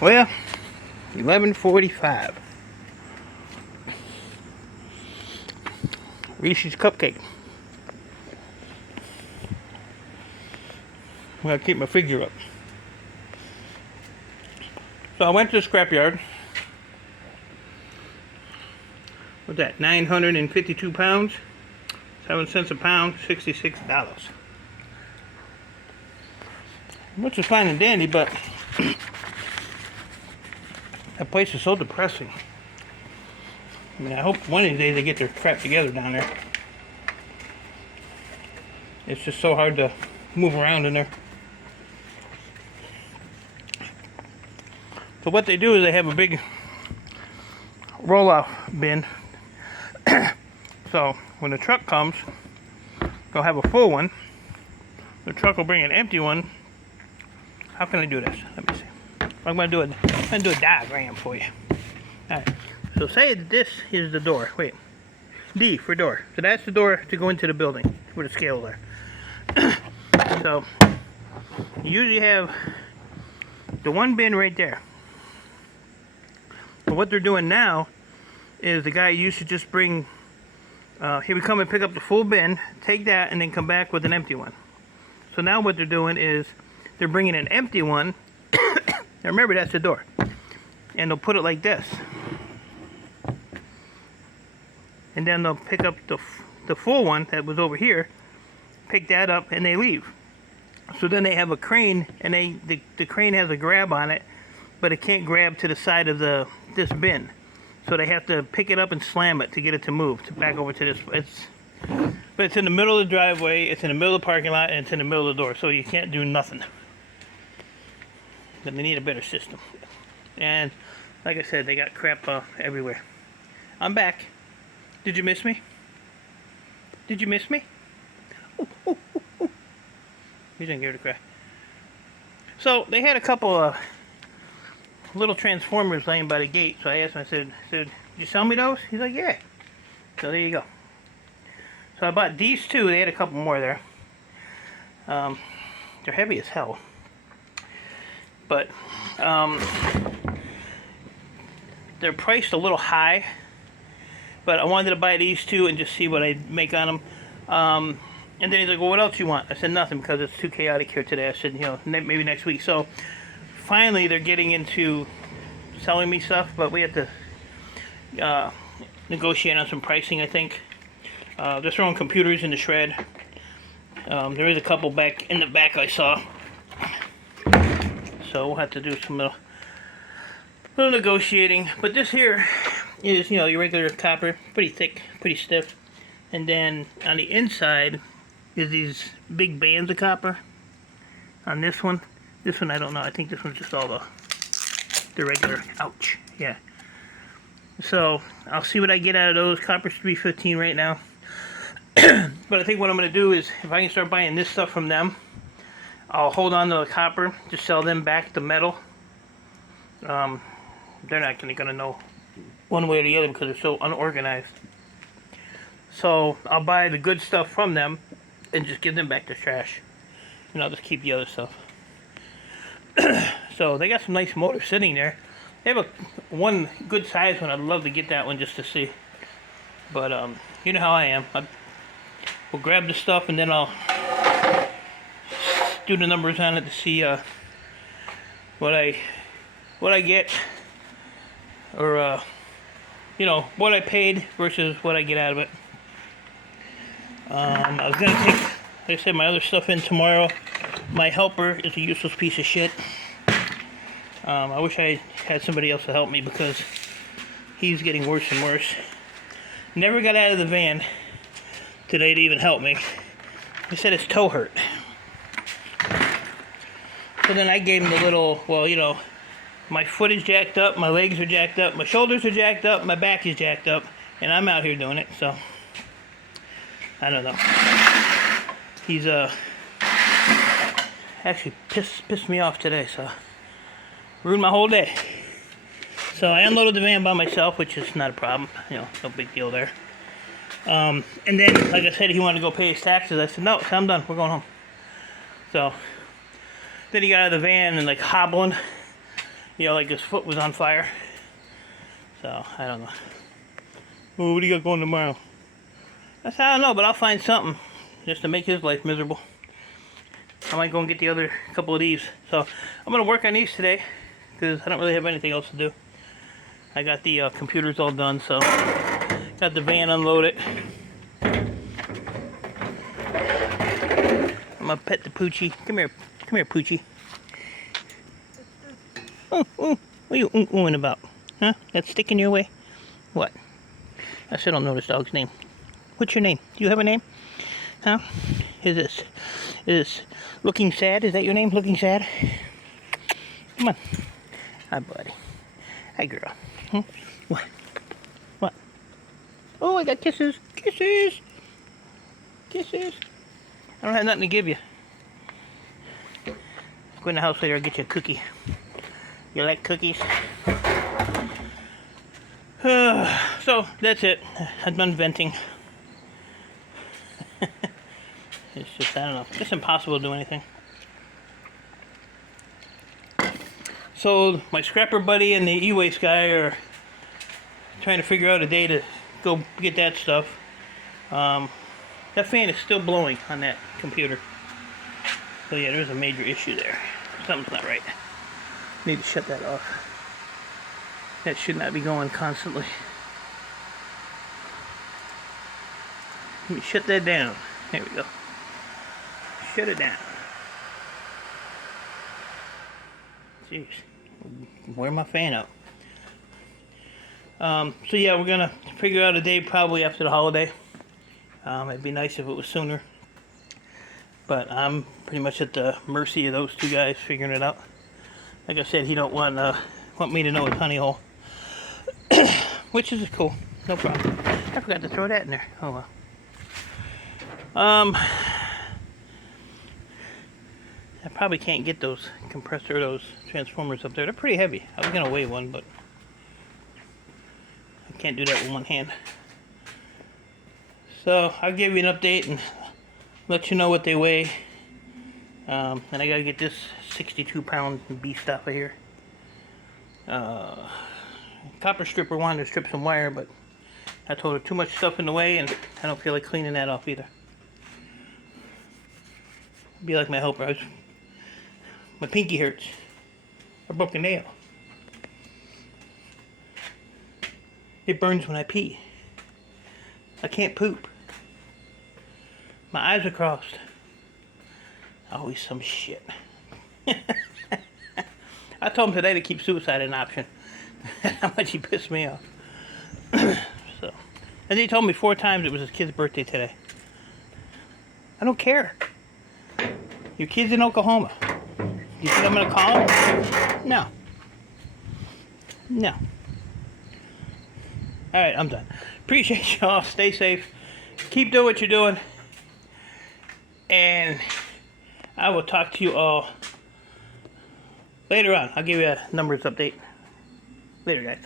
Well, 11:45. Reese's Cupcake. I'm gonna keep my figure up. So I went to the scrapyard. What's that? 952 pounds, 7 cents a pound, $66. Which is fine and dandy, but that place is so depressing. I mean, I hope one of these days they get their crap together down there. It's just so hard to move around in there. So what they do is they have a big roll-off bin. So when the truck comes, they'll have a full one. The truck will bring an empty one. How can I do this? Let me see. I'm gonna do a diagram for you. Alright. So say this is the door. Wait. D for door. So that's the door to go into the building with a scale there. So you usually have the one bin right there. But what they're doing now is the guy used to just bring, he would come and pick up the full bin, take that, and then come back with an empty one. So now what they're doing is they're bringing an empty one. Now remember, that's the door. And they'll put it like this. And then they'll pick up the full one that was over here, pick that up, and they leave. So then they have a crane, and the crane has a grab on it, but it can't grab to the side of this bin. So they have to pick it up and slam it to get it to move back over to this. But it's in the middle of the driveway, it's in the middle of the parking lot, and it's in the middle of the door, so you can't do nothing. But they need a better system. And like I said, they got crap everywhere. I'm back. Did you miss me? Did you miss me? Ooh, ooh, ooh, ooh. You didn't give it a crack. So they had a couple of little transformers laying by the gate. So I asked him, I said, did you sell me those? He's like, yeah. So there you go. So I bought these two. They had a couple more there. They're heavy as hell. But they're priced a little high. But I wanted to buy these two and just see what I'd make on them. And then he's like, well, what else you want? I said, nothing, because it's too chaotic here today. I said, you know, maybe next week. So finally they're getting into selling me stuff, but we have to negotiate on some pricing, I think. They're throwing computers in the shred. There is a couple back in the back I saw. So we'll have to do some little negotiating. But this here is, you know, your regular copper, pretty thick, pretty stiff. And then on the inside is these big bands of copper. On this one I don't know. I think this one's just all the regular. Ouch. Yeah. So I'll see what I get out of those. Copper's $3.15 right now. But I think what I'm going to do is, if I can start buying this stuff from them, I'll hold on to the copper, just sell them back the metal. They're not going to know one way or the other because they're so unorganized. So I'll buy the good stuff from them and just give them back the trash. And I'll just keep the other stuff. So they got some nice motors sitting there. They have one good size one. I'd love to get that one just to see. But you know how I am. We'll grab the stuff and then I'll do the numbers on it to see what I get, or you know, what I paid versus what I get out of it. I was gonna take, like I said, my other stuff in tomorrow. My helper is a useless piece of shit. I wish I had somebody else to help me because he's getting worse and worse. Never got out of the van today to even help me. He said his toe hurt. So then I gave him the little, well, you know, my foot is jacked up, my legs are jacked up, my shoulders are jacked up, my back is jacked up, and I'm out here doing it, so I don't know. He's actually pissed me off today, so ruined my whole day. So I unloaded the van by myself, which is not a problem, you know, no big deal there. And then, like I said, he wanted to go pay his taxes. I said, no, I'm done, we're going home. So then he got out of the van and like hobbling, like his foot was on fire. So, I don't know. Well, what do you got going tomorrow? I don't know, but I'll find something just to make his life miserable. I might go and get the other couple of these. So, I'm going to work on these today because I don't really have anything else to do. I got the computers all done, so got the van unloaded. I'm going to pet the Poochie. Come here, Poochie. Oh, what are you oohing about? Huh? That stick in your way? What? I still don't know this dog's name. What's your name? Do you have a name? Huh? Is this Looking Sad? Is that your name? Looking Sad? Come on. Hi, buddy. Hi, girl. Huh? What? What? Oh, I got kisses. Kisses. Kisses. I don't have nothing to give you. Go in the house later, I'll get you a cookie. You like cookies? So, that's it. I'm done venting. It's just, I don't know. It's impossible to do anything. So, my scrapper buddy and the e-waste guy are trying to figure out a day to go get that stuff. That fan is still blowing on that computer. So yeah, there's a major issue there. Something's not right. Need to shut that off. That should not be going constantly. Let me shut that down. There we go. Shut it down. Jeez. Wear my fan out. So yeah, we're gonna figure out a day probably after the holiday. It'd be nice if it was sooner. But I'm pretty much at the mercy of those two guys figuring it out. Like I said, he don't want me to know his honey hole. Which is cool. No problem. I forgot to throw that in there. Oh well. I probably can't get those those transformers up there. They're pretty heavy. I was gonna weigh one, but I can't do that with one hand. So I'll give you an update and let you know what they weigh. And I gotta get this 62-pound beast off of here. Copper stripper wanted to strip some wire, but I told her too much stuff in the way, and I don't feel like cleaning that off either. Be like my helper. My pinky hurts. I broke a nail. It burns when I pee. I can't poop. My eyes are crossed. Always some shit. I told him today to keep suicide an option. How much he pissed me off. So, and he told me 4 times it was his kid's birthday today. I don't care. Your kid's in Oklahoma. You think I'm gonna call him? No. No. Alright, I'm done. Appreciate y'all. Stay safe. Keep doing what you're doing. And I will talk to you all later on. I'll give you a numbers update. Later, guys.